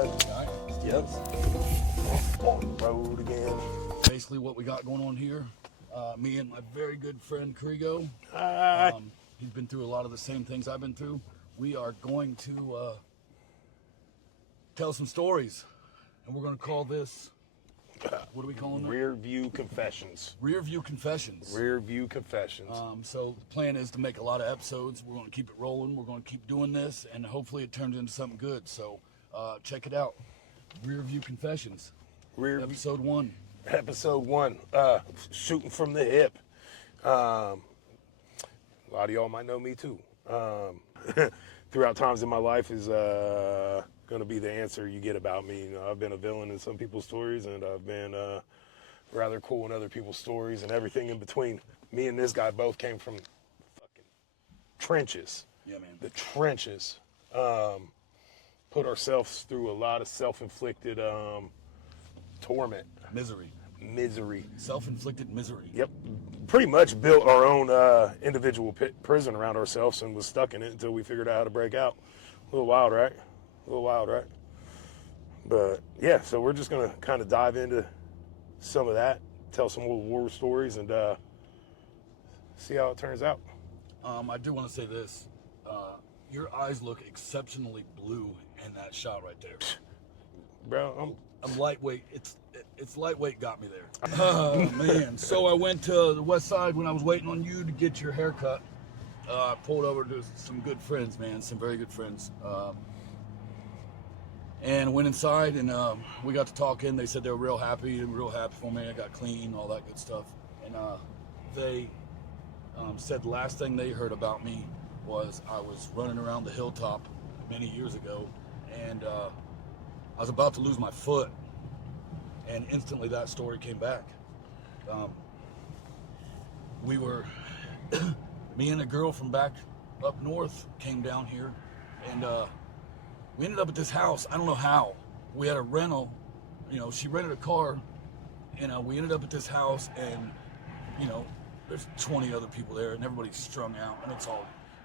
bud. All right. Yep. On the road again. Basically, what we got going on here, me and my very good friend Krigo, he's been through a lot of the same things I've been through. We are going to tell some stories, and we're going to call this, what are we calling it? Rear View Confessions. Rear View Confessions. Rear View Confessions. So the plan is to make a lot of episodes. We're going to keep it rolling. We're going to keep doing this, and hopefully it turns into something good. So check it out. Rear View Confessions. Episode 1. Episode 1. Shooting from the hip. A lot of y'all might know me too. Throughout times in my life is going to be the answer you get about me. You know, I've been a villain in some people's stories, and I've been rather cool in other people's stories, and everything in between. Me and this guy both came from fucking trenches. Yeah, man. The trenches. Put ourselves through a lot of self-inflicted torment. Misery. Self-inflicted misery. Yep. Pretty much built our own individual prison around ourselves and was stuck in it until we figured out how to break out. A little wild, right? But yeah, so we're just going to kind of dive into some of that, tell some little war stories, and see how it turns out. I do want to say this. Your eyes look exceptionally blue in that shot right there. Bro, I'm lightweight. It's lightweight got me there. Oh, man. So I went to the west side when I was waiting on you to get your haircut. I pulled over to some good friends, man, some very good friends. And went inside, and we got to talking. They said they were real happy for me. I got clean, all that good stuff. And they said the last thing they heard about me was I was running around the hilltop many years ago, and I was about to lose my foot, and instantly that story came back. We were, me and a girl from back up north came down here, and we ended up at this house. I don't know how. We had a rental, she rented a car, and we ended up at this house, and, there's 20 other people there, and everybody's strung out, and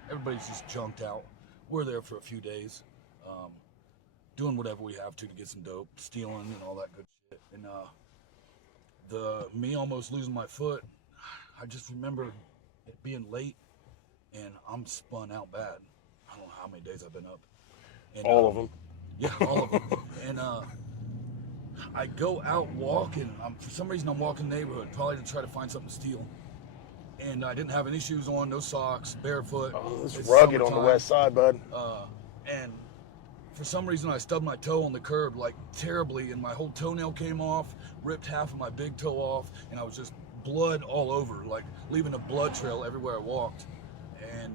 everybody's just junked out. We're there for a few days, doing whatever we have to get some dope, stealing and all that good shit. And me almost losing my foot, I just remember it being late, and I'm spun out bad. I don't know how many days I've been up. And, all of them. Yeah, all of them. And I go out walking. For some reason, I'm walking the neighborhood, probably to try to find something to steal. And I didn't have any shoes on, no socks, barefoot. Oh, it's rugged on the west side, bud. And for some reason, I stubbed my toe on the curb, like, terribly, and my whole toenail came off, ripped half of my big toe off, and I was just blood all over, like, leaving a blood trail everywhere I walked. And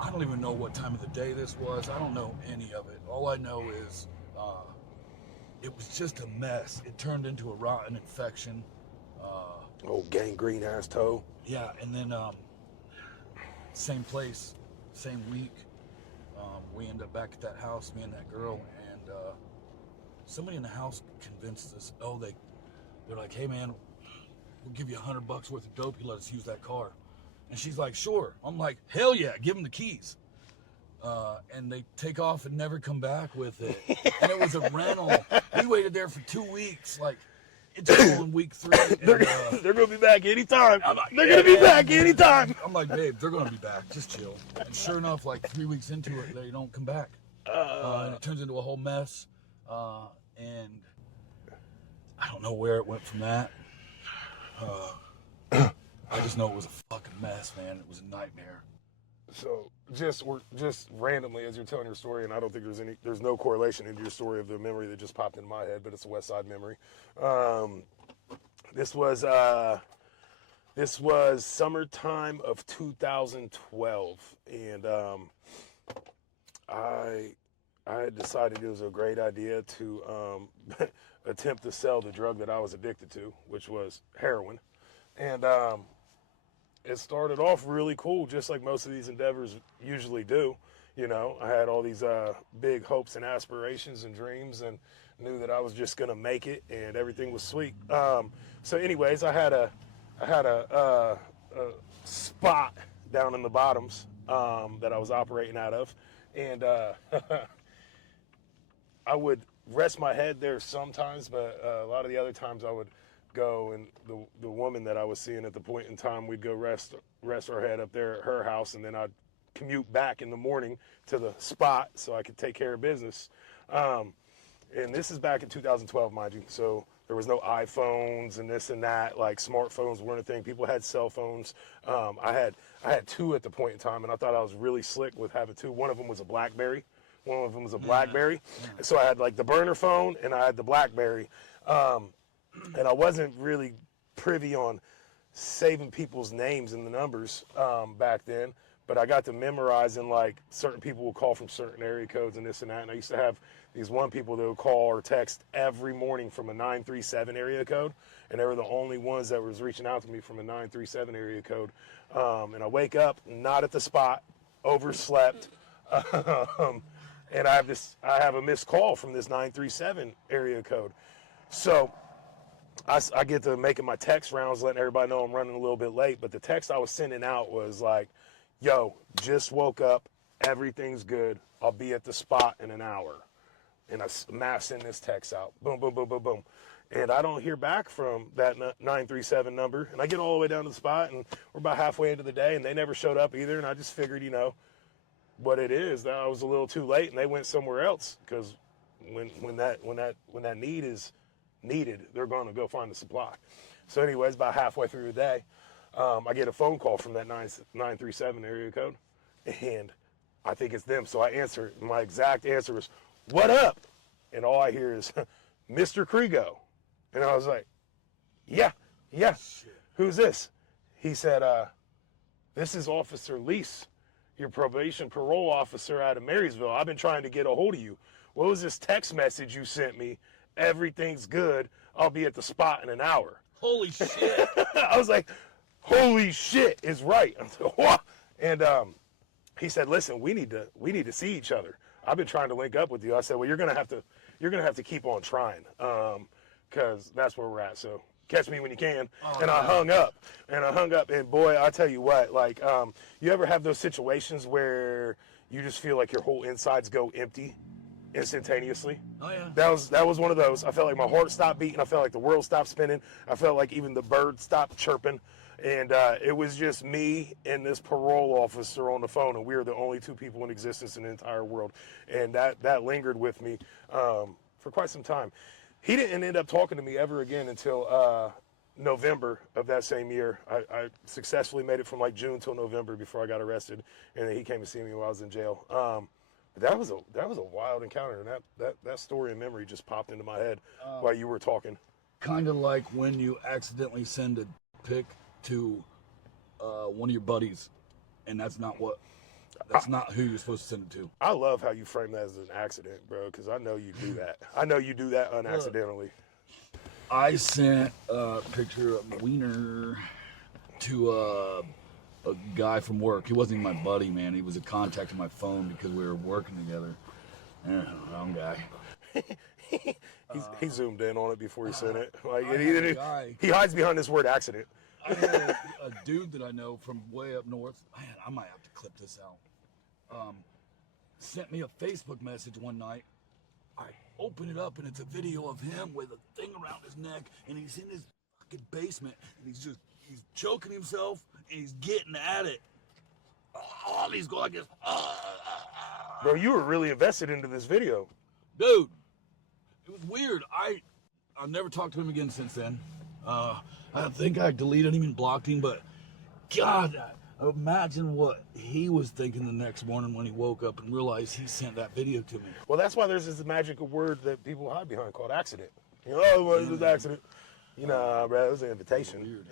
I don't even know what time of the day this was. I don't know any of it. All I know is it was just a mess. It turned into a rotten infection. Old gangrene ass toe. Yeah, and then same place, same week, we ended up back at that house, me and that girl, and somebody in the house convinced us, they're like, hey man, we'll give you $100 worth of dope, you let us use that car. And she's like, sure. I'm like, hell yeah, give them the keys. And they take off and never come back with it. And it was a rental. We waited there for 2 weeks, like, it's on week 3. And, they're going to be back anytime. They're going to be back anytime. I'm like, babe, they're going to be back. Just chill. And sure enough, like 3 weeks into it, they don't come back. And it turns into a whole mess. And I don't know where it went from that. I just know it was a fucking mess, man. It was a nightmare. So just randomly as you're telling your story, and I don't think there's no correlation into your story of the memory that just popped into my head, but it's a West Side memory. This was summertime of 2012, and I had decided it was a great idea to attempt to sell the drug that I was addicted to, which was heroin, and it started off really cool, just like most of these endeavors usually do. I had all these big hopes and aspirations and dreams, and knew that I was just gonna make it, and everything was sweet. So, anyways, I had a spot down in the bottoms that I was operating out of, and I would rest my head there sometimes, but a lot of the other times I would go, and the woman that I was seeing at the point in time, we'd go rest our head up there at her house, and then I'd commute back in the morning to the spot so I could take care of business. And this is back in 2012, mind you. So there was no iPhones and this and that. Like smartphones weren't a thing. People had cell phones. I had two at the point in time, and I thought I was really slick with having two. One of them was a BlackBerry. One of them was a BlackBerry. And so I had like the burner phone, and I had the BlackBerry. And I wasn't really privy on saving people's names and the numbers back then. But I got to memorizing, like, certain people would call from certain area codes and this and that. And I used to have these one people that would call or text every morning from a 937 area code. And they were the only ones that was reaching out to me from a 937 area code. And I wake up, not at the spot, overslept. And I have a missed call from this 937 area code. So I get to making my text rounds, letting everybody know I'm running a little bit late. But the text I was sending out was like, yo, just woke up, everything's good, I'll be at the spot in an hour. And I send this text out, boom, boom, boom, boom, boom. And I don't hear back from that 937 number. And I get all the way down to the spot, and we're about halfway into the day, and they never showed up either. And I just figured, what it is, that I was a little too late, and they went somewhere else. Because when that need is needed, they're going to go find the supply. So anyways, about halfway through the day, I get a phone call from that 937 area code, and I think it's them. So I answer. My exact answer is, "What up?" And all I hear is, "Mr. Krigo." And I was like, yeah, who's this? He said, this is Officer Lease, your probation parole officer out of Marysville. I've been trying to get a hold of you. What was this text message you sent me? Everything's good. I'll be at the spot in an hour. Holy shit. I was like, holy shit is right. And he said, listen, we need to see each other. I've been trying to link up with you. I said, well, you're gonna have to keep on trying, because that's where we're at. So catch me when you can. And I hung up. And boy, I tell you what, like, you ever have those situations where you just feel like your whole insides go empty instantaneously? Oh yeah. That was one of those. I felt like my heart stopped beating. I felt like the world stopped spinning. I felt like even the birds stopped chirping. And it was just me and this parole officer on the phone, and we were the only two people in existence in the entire world. And that lingered with me for quite some time. He didn't end up talking to me ever again until November of that same year. I successfully made it from like June till November before I got arrested, and then he came to see me while I was in jail. But that was a wild encounter, and that story and memory just popped into my head while you were talking. Kind of like when you accidentally send a pic to one of your buddies, and that's not who you're supposed to send it to. I love how you frame that as an accident, bro, because I know you do that. I know you do that unaccidentally. I sent a picture of my wiener to a guy from work. He wasn't even my buddy, man. He was a contact on my phone because we were working together. Wrong guy. He zoomed in on it before he sent it. Like guy. He hides behind this word accident. I had a dude that I know from way up north. Man, I might have to clip this out. Sent me a Facebook message one night. I open it up, and it's a video of him with a thing around his neck, and he's in his fucking basement, and he's choking himself, and he's getting at it. Oh, he's going like this. Bro, you were really invested into this video. Dude, it was weird. I've never talked to him again since then. I think I deleted him and blocked him, but God, imagine what he was thinking the next morning when he woke up and realized he sent that video to me. Well, that's why there's this magical word that people hide behind called accident. Oh, what is this accident? Bro, it was an invitation.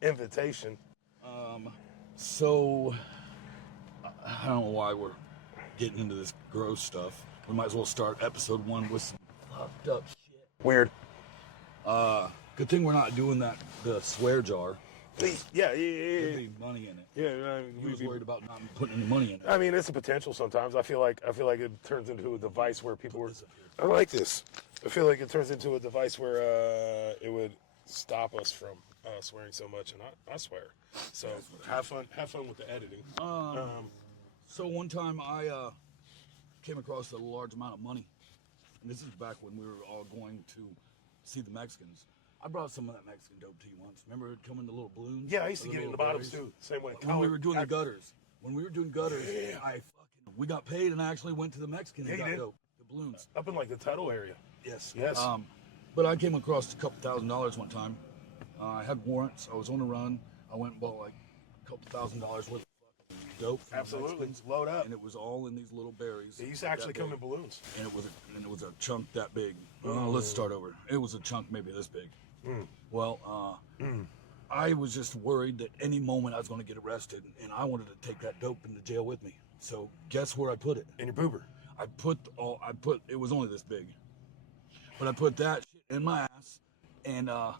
Invitation. So, I don't know why we're getting into this gross stuff. We might as well start episode 1 with some fucked up shit. Weird. Good thing we're not doing the swear jar. Yeah. There'd be money in it. Yeah, he was worried about not putting any money in it. I mean, it's a potential sometimes. I feel like it turns into a device where people were. I like this. I feel like it turns into a device where it would stop us from swearing so much, and I swear. So have fun with the editing. So one time I came across a large amount of money and this is back when we were all going to see the Mexicans. I brought some of that Mexican dope to you once. Remember it coming in the little balloons? Yeah, I used to The get it in little the bottoms berries? too. Same way. When we were doing the gutters. When we were doing gutters, we got paid and I actually went to the Mexican and got dope. The balloons. Up in like the Tuttle area. Yes. Yes. But I came across a couple $1,000s one time. I had warrants. I was on a run. I went and bought like a couple $1,000s worth of fucking dope. From Absolutely. The Mexicans, Load up. and it was all in these little berries. They used to actually come in balloons. And it was a chunk that big. Let's start over. It was a chunk maybe this big. Well, I was just worried that any moment I was going to get arrested, and I wanted to take that dope into jail with me. So guess where I put it? In your boober. It was only this big, but I put that shit in my ass, and I'm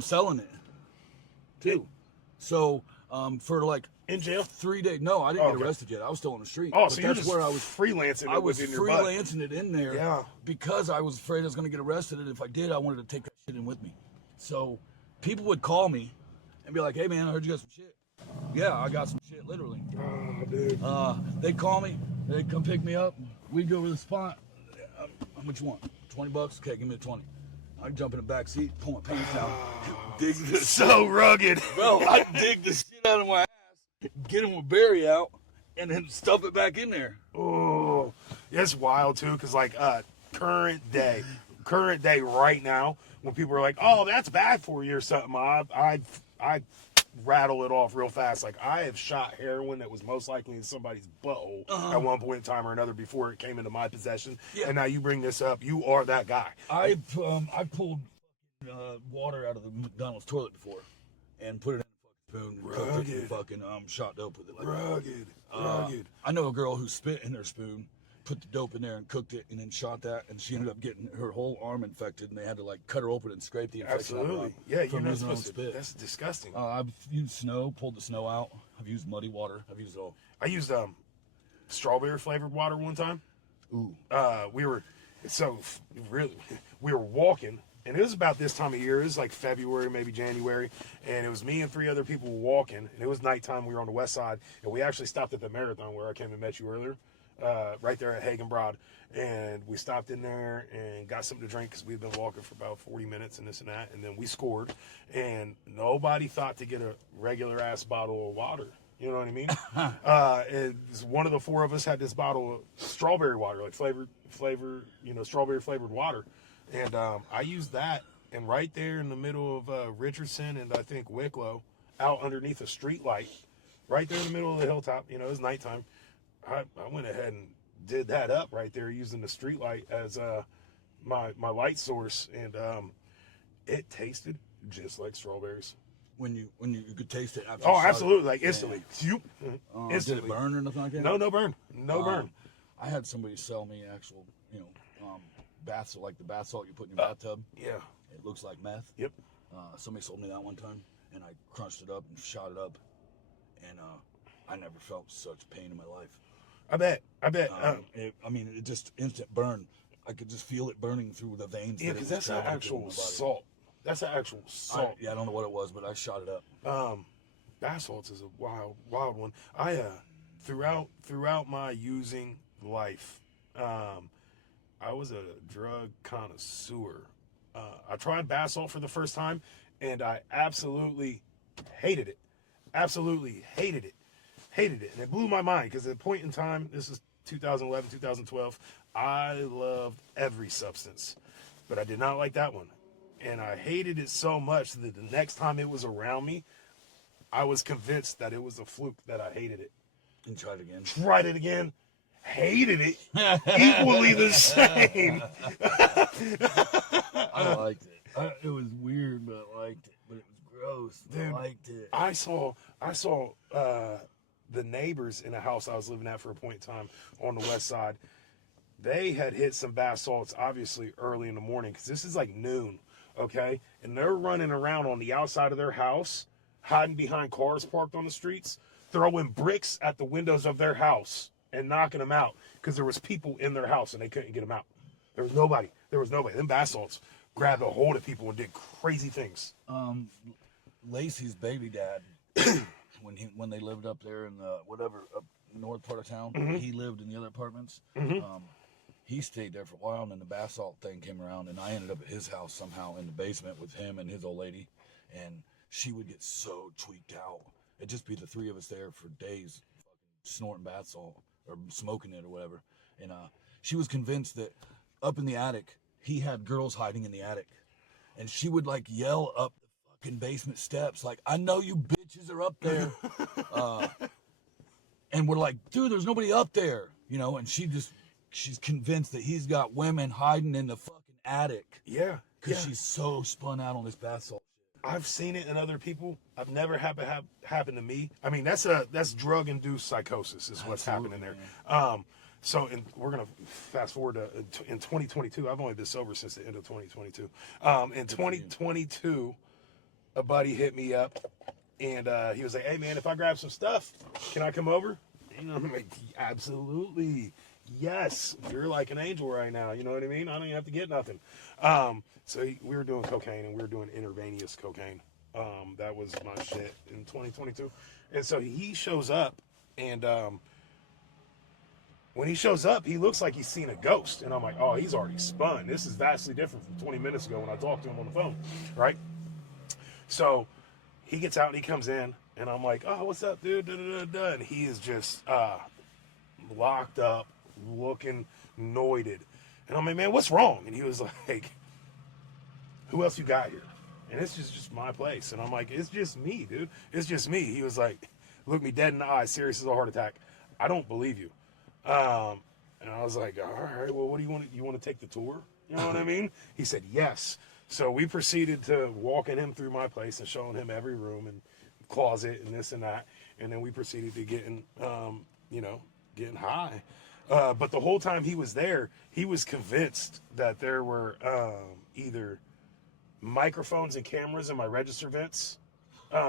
selling it too. So for like in jail 3 days. No, I didn't get arrested yet. I was still on the street. Oh, but so that's you're just where I was freelancing. I was it your butt. freelancing it in there. Yeah. Because I was afraid I was going to get arrested, and if I did, I wanted to take that shit in with me. So people would call me and be like, "Hey man, I heard you got some shit." Yeah, I got some shit, literally. Oh, dude. They'd call me, they'd come pick me up, we'd go over to the spot. How much you want? $20? Okay, give me the 20. I'd jump in the back seat, pull my pants down, dig this. So rugged. Bro, I'd dig the shit out of my ass, get him a berry out, and then stuff it back in there. Oh, it's wild too, because like current day right now, when people are like, "Oh, that's bad for you" or something, I rattle it off real fast. Like I have shot heroin that was most likely in somebody's butthole at one point in time or another before it came into my possession. Yeah. And now you bring this up, you are that guy. I pulled water out of the McDonald's toilet before and put it in a fucking spoon and cooked it and fucking shot dope with it. Like rugged. I know a girl who spit in her spoon, put the dope in there and cooked it, and then shot that, and she ended up getting her whole arm infected, and they had to like cut her open and scrape the infection Absolutely. out. Yeah, you're not using her own supposed to. spit. That's disgusting. I've used snow, pulled the snow out. I've used muddy water. I've used it all. I used strawberry flavored water one time. Ooh. We were walking, and it was about this time of year. It was like February, maybe January, and it was me and 3 other people walking, and it was nighttime. We were on the west side, and we actually stopped at the marathon where I came and met you earlier, right there at Hagen Broad, and we stopped in there and got something to drink because we'd been walking for about 40 minutes and this and that, and then we scored, and nobody thought to get a regular ass bottle of water. You know what I mean? And one of the 4 of us had this bottle of strawberry water, like flavor, strawberry flavored water. And I used that, and right there in the middle of Richardson and I think Wicklow, out underneath a street light, right there in the middle of the hilltop, it was nighttime. I went ahead and did that up right there using the street light as my light source, and it tasted just like strawberries. When you could taste it after. Oh, absolutely, like instantly. Instantly. Did it burn or nothing like that? No burn. No burn. I had somebody sell me actual, bath salt, like the bath salt you put in your bathtub. Yeah. It looks like meth. Yep. Somebody sold me that one time, and I crunched it up and shot it up, and I never felt such pain in my life. I bet. It just instant burn. I could just feel it burning through the veins. Yeah, because that's an actual salt. That's an actual salt. I don't know what it was, but I shot it up. Bath salts is a wild one. I throughout my using life, I was a drug connoisseur. I tried bath salt for the first time, and I absolutely hated it. Absolutely hated it. And it blew my mind because at a point in time, this is 2011, 2012, I loved every substance, but I did not like that one. And I hated it so much that the next time it was around me, I was convinced that it was a fluke, that I hated it. And tried again. Tried it again. Hated it. Equally the same. I liked it. It was weird, but I liked it. But it was gross. Dude, I liked it. I saw the neighbors in a house I was living at for a point in time on the west side. They had hit some bath salts obviously early in the morning because this is like noon. Okay, and they're running around on the outside of their house, hiding behind cars parked on the streets, throwing bricks at the windows of their house and knocking them out because there was people in their house and they couldn't get them out. There was nobody. Them bath salts grabbed a hold of people and did crazy things. Lacey's baby dad, when they lived up there in the up north part of town, he lived in the other apartments. he stayed there for a while, and then the bath salt thing came around, and I ended up at his house somehow in the basement with him and his old lady, and she would get so tweaked out. It'd just be the three of us there for days, snorting bath salt or smoking it or whatever. And she was convinced that up in the attic, he had girls hiding in the attic. And she would like yell up the fucking basement steps, like, I know you bitches are up there. And we're like, dude, there's nobody up there, you know, and she's convinced that he's got women hiding in the fucking attic. Yeah. Because she's so spun out on this bath salt. I've seen it in other people. I've never had it happen to me. I mean, that's drug-induced psychosis is what's happening there. So we're going to fast forward to in 2022. I've only been sober since the end of 2022. In 2022, a buddy hit me up, and he was like, hey, man, if I grab some stuff, can I come over? And I'm like, absolutely. Yes. You're like an angel right now. You know what I mean? I don't even have to get nothing. So we were doing cocaine, and we were doing intravenous cocaine. That was my shit in 2022. And so he shows up, and when he shows up, he looks like he's seen a ghost. And I'm like, oh, he's already spun. This is vastly different from 20 minutes ago when I talked to him on the phone, right? So he gets out and he comes in, and I'm like, oh, what's up, dude? Da, da, da, da. And he is just locked up, looking noited. And I'm like, man, what's wrong? And he was like, who else you got here? And this is just my place. And I'm like, it's just me, dude. It's just me. He was like, look me dead in the eye, serious as a heart attack. I don't believe you. And I was like, all right, well, what do you want? You want to take the tour? You know what I mean? He said, yes. So we proceeded to walking him through my place and showing him every room and closet and this and that. And then we proceeded to getting high. But the whole time he was there, he was convinced that there were either microphones and cameras in my register vents,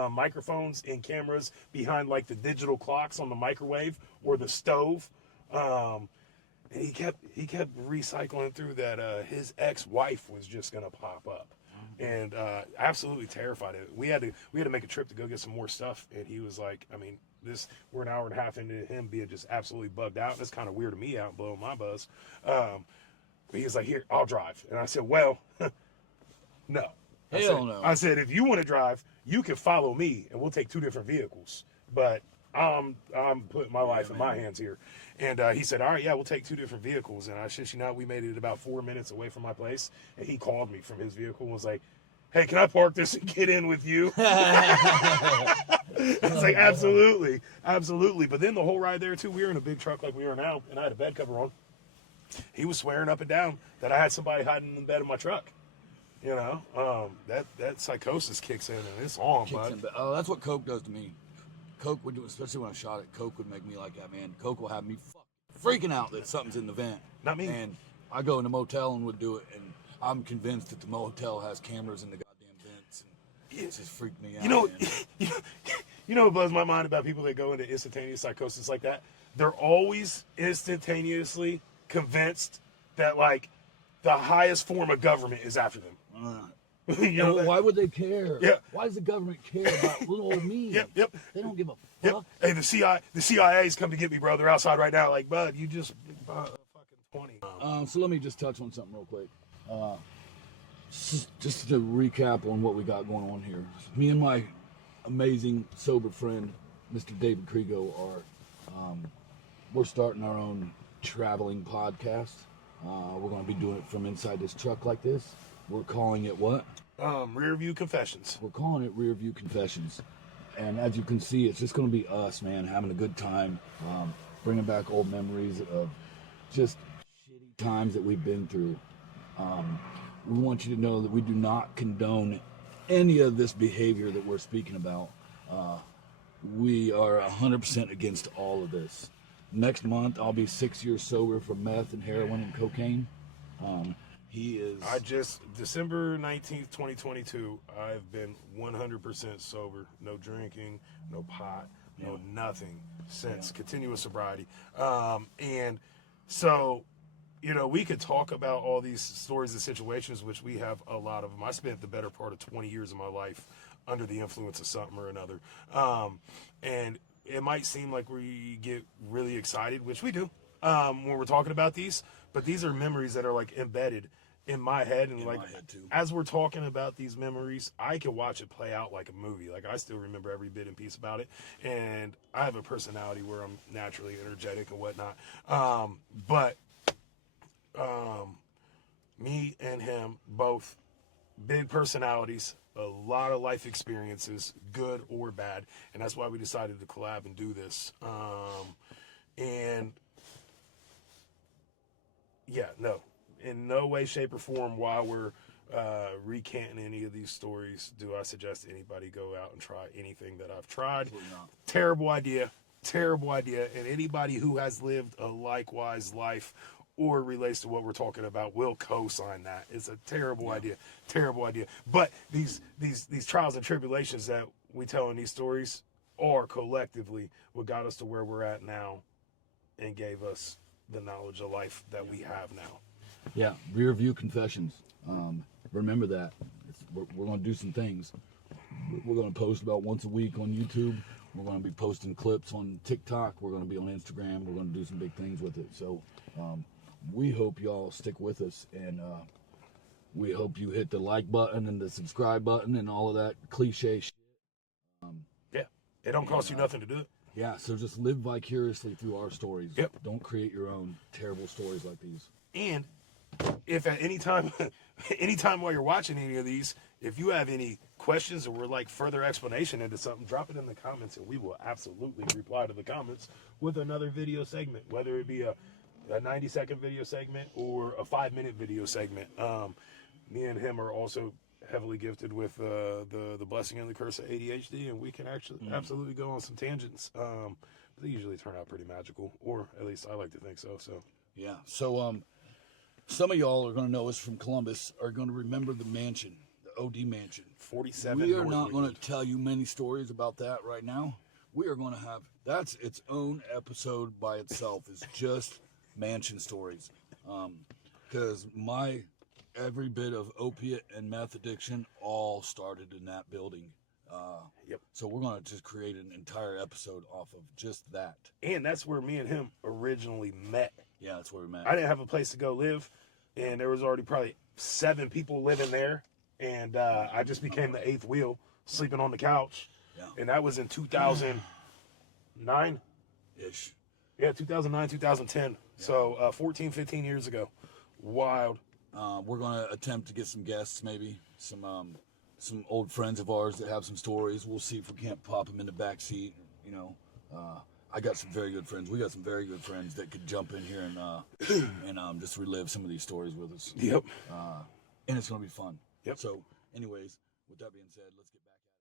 microphones and cameras behind like the digital clocks on the microwave or the stove. And he kept recycling through that his ex-wife was just gonna pop up, and absolutely terrified of it. We had to make a trip to go get some more stuff, and he was like, I mean, we're an hour and a half into him being just absolutely bugged out. That's kind of weirding me out, blowing my buzz. But he was like, here, I'll drive, and I said, well, no. No. I said, if you want to drive, you can follow me, and we'll take two different vehicles. But I'm putting my life in my hands here. And he said, all right, yeah, we'll take two different vehicles. And I shit you not, we made it about 4 minutes away from my place. And he called me from his vehicle and was like, hey, can I park this and get in with you? I was like, absolutely, absolutely. But then the whole ride there, too, we were in a big truck like we are now, and I had a bed cover on. He was swearing up and down that I had somebody hiding in the bed of my truck. You know, that psychosis kicks in, and it's on, bud. Oh, that's what Coke does to me. Coke would do, especially when I shot it. Coke would make me like that, man. Coke will have me freaking out that something's in the vent. Not me. And I go in a motel and would do it, and I'm convinced that the motel has cameras in the goddamn vents, and it just freaked me out. You know what blows my mind about people that go into instantaneous psychosis like that? They're always instantaneously convinced that like the highest form of government is after them. Why would they care? Yeah. Why does the government care about little old me? Yep. They don't give a Yep. fuck. Hey, the CIA's come to get me, bro. They're outside right now. Like, bud, you just fucking 20. So let me just touch on something real quick. Just to recap on what we got going on here. Me and my amazing sober friend, Mr. David Krigo, we're starting our own traveling podcast. We're going to be doing it from inside this truck like this. We're calling it what? Rear View Confessions. We're calling it Rear View Confessions. And as you can see, it's just going to be us, man, having a good time, bringing back old memories of just shitty times that we've been through. We want you to know that we do not condone any of this behavior that we're speaking about. We are 100% against all of this. Next month, I'll be 6 years sober from meth and heroin and cocaine. December 19th, 2022, I've been 100% sober. No drinking, no pot, no nothing since. Continuous sobriety. And so, we could talk about all these stories and situations, which we have a lot of them. I spent the better part of 20 years of my life under the influence of something or another. And it might seem like we get really excited, which we do. when we're talking about these, but these are memories that are like embedded in my head, and In like my head, too. as we're talking about these memories, I can watch it play out like a movie. Like I still remember every bit and piece about it, and I have a personality where I'm naturally energetic and whatnot. But me and him both big personalities, a lot of life experiences, good or bad, and that's why we decided to collab and do this. And yeah, no, in no way, shape, or form, while we're recanting any of these stories, do I suggest anybody go out and try anything that I've tried. Absolutely not. Terrible idea. Terrible idea. And anybody who has lived a likewise life or relates to what we're talking about will co-sign that. It's a terrible idea. Terrible idea. But these trials and tribulations that we tell in these stories are collectively what got us to where we're at now and gave us the knowledge of life that we have now. Yeah, rear view confessions. Remember that. We're going to do some things. We're going to post about once a week on YouTube. We're going to be posting clips on TikTok. We're going to be on Instagram. We're going to do some big things with it. So we hope y'all stick with us, and we hope you hit the like button and the subscribe button and all of that cliche shit. Yeah, it don't cost you nothing to do it. Yeah, so just live vicariously through our stories. Yep. Don't create your own terrible stories like these. And if at any time, anytime while you're watching any of these, if you have any questions or would like further explanation into something, drop it in the comments, and we will absolutely reply to the comments with another video segment, whether it be a 90-second video segment or a 5-minute video segment. Me and him are also heavily gifted with the blessing and the curse of ADHD, and we can actually absolutely go on some tangents. But they usually turn out pretty magical, or at least I like to think so. So yeah. So some of y'all are going to know us from Columbus, are going to remember the mansion, the OD mansion. 47. We are North not going Wheeland. to tell you many stories about that right now. We are going to have, that's its own episode by itself, is just mansion stories. Because my every bit of opiate and meth addiction all started in that building. Yep. So we're going to just create an entire episode off of just that. And that's where me and him originally met. Yeah, that's where we met. I didn't have a place to go live, and there was already probably 7 people living there, and I just became the 8th wheel, sleeping on the couch. Yeah. And that was in 2009. Ish. Yeah, 2009, 2010. So 14, 15 years ago. Wild. We're going to attempt to get some guests, maybe some old friends of ours that have some stories. We'll see if we can't pop them in the back seat. You know, I got some very good friends. We got some very good friends that could jump in here and just relive some of these stories with us. Yep. And it's going to be fun. Yep. So, anyways, with that being said, let's get back at it.